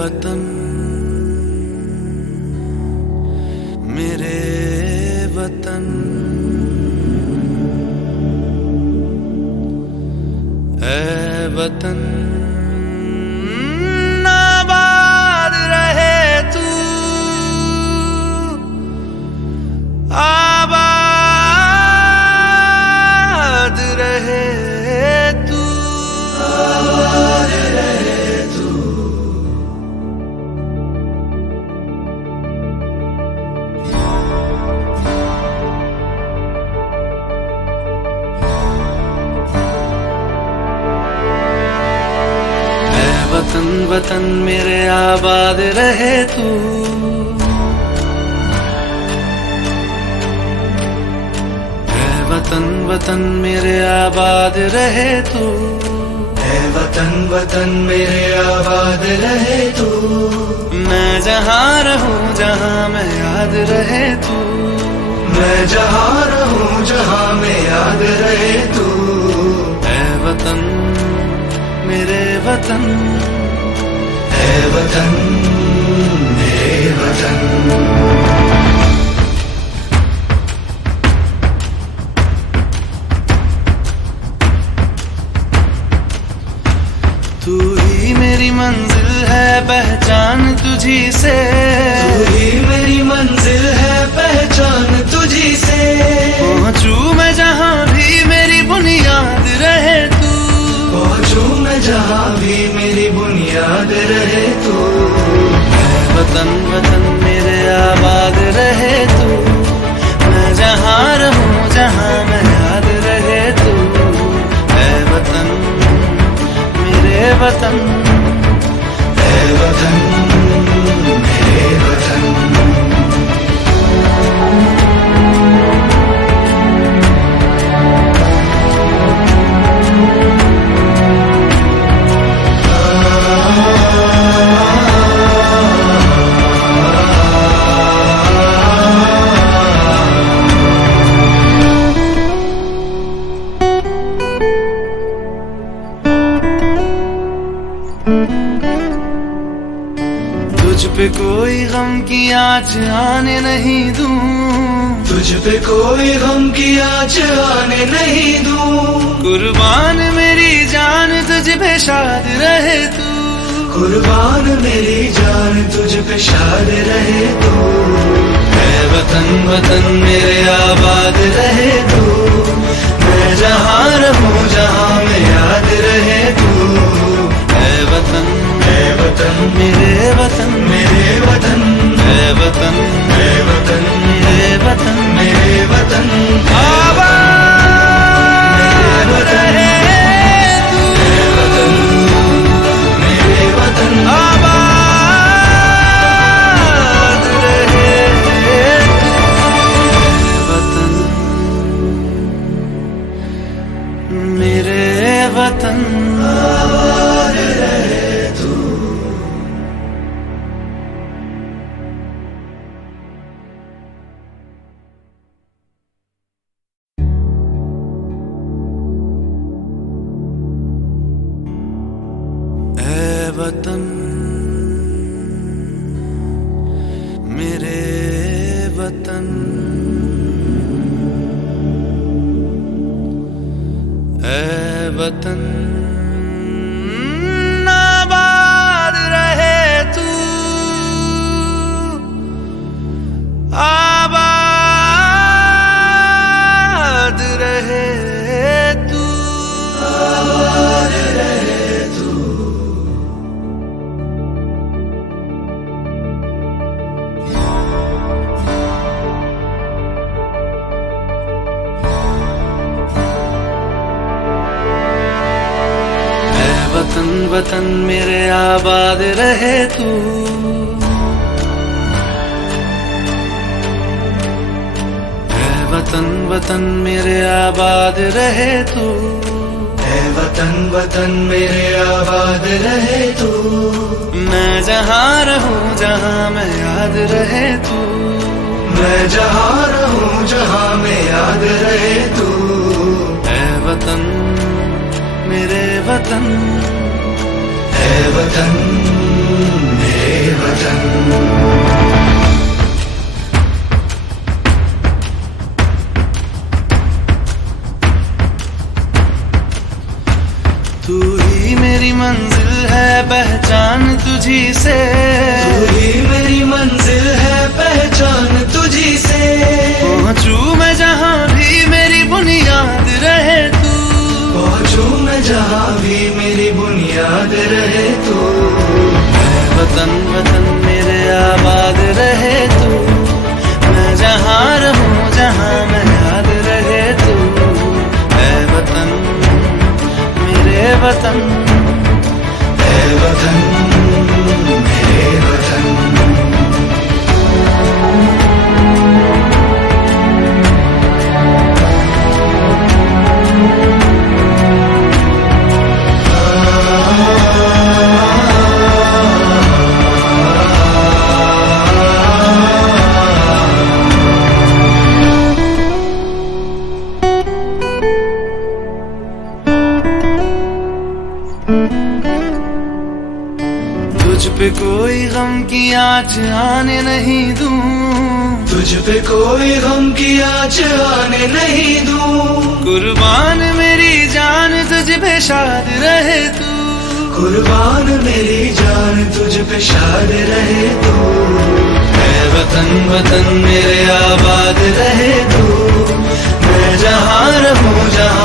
वतन मेरे वतन, ऐ वतन आबाद रहे तू, आबाद रहे तू, आबाद रहे तू। वतन वतन मेरे आबाद रहे तू, ऐ वतन वतन मेरे आबाद रहे तू, ऐ वतन वतन मेरे आबाद रहे तू। मैं जहाँ रहूं जहाँ मैं याद रहे तू, मैं जहाँ रहूं जहाँ मैं याद रहे तू। ऐ वतन मेरे वतन, ऐ वतन मेरे वतन। तू ही मेरी मंजिल है पहचान तुझी से, तू ही मेरी मंजिल है पहचान तुझी से। पहुँचूं मैं जहाँ भी मेरी बुनियाद रहे तू, पहुँचूं मैं जहाँ भी मेरी बुनियाद रहे तू। ऐ वतन वतन मेरे आबाद रहे तू, मैं जहाँ रहूं जहाँ मैं याद रहे तू। ऐ वतन मेरे वतन, ऐ वतन मेरे वतन। तुझ पे कोई गम की आँच आने नहीं दूं, तुझ पे कोई गम की आँच आने नहीं दूं। कुर्बान मेरी जान तुझ पे शाद रहे तू, कुर्बान मेरी जान तुझ पे शाद रहे तू। ऐ वतन वतन मेरे आबाद रहे तू, मैं जहाँ रहूं जहाँ मैं याद रहे तू। ऐ वतन मेरे वतन, मेरे वतन, ऐ वतन ऐ वतन मेरे वतन, मेरे वतन। आबाद रहे तू, मेरे वतन, आबाद रहे तू। वतन मेरे वतन, आबाद रहे तू। ऐ वतन मेरे वतन, ऐ वतन आबाद रहे तू, आबाद रहे तू, आबाद रहे तू। वतन वतन मेरे आबाद रहे तू, ऐ वतन वतन मेरे आबाद रहे तू। ऐ वतन वतन मेरे आबाद रहे तू। मैं जहाँ रहूं जहाँ मैं याद रहे तू, मैं जहाँ रहूं जहाँ मैं याद रहे तू। ऐ वतन मेरे वतन, ऐ वतन मेरे वतन। तू ही मेरी मंजिल है, पहचान तुझी से। तू ही मेरी मंजिल है, पहचान तुझी से। पहुंचू मैं जहाँ भी मेरी बुनियाद रहे तू। पहुंचू मैं जहाँ भी मेरी बुनियाद रहे तू। मैं वतन वतन मेरे आबाद रहे तू। मैं जहाँ रहूँ जहाँ मैं याद रहे तू। मैं वतन मेरे वतन, ऐ वतन मेरे वतन। तुझ पे कोई गम की आँच आने नहीं दूं। तुझ पे कोई गम की आँच आने नहीं दूं। कुर्बान मेरी जान तुझ पे शाद रहे तू। कुर्बान मेरी जान तुझ पे शाद रहे तू। ऐ वतन वतन मेरे आबाद रहे तू। मैं जहाँ रहूँ जहाँ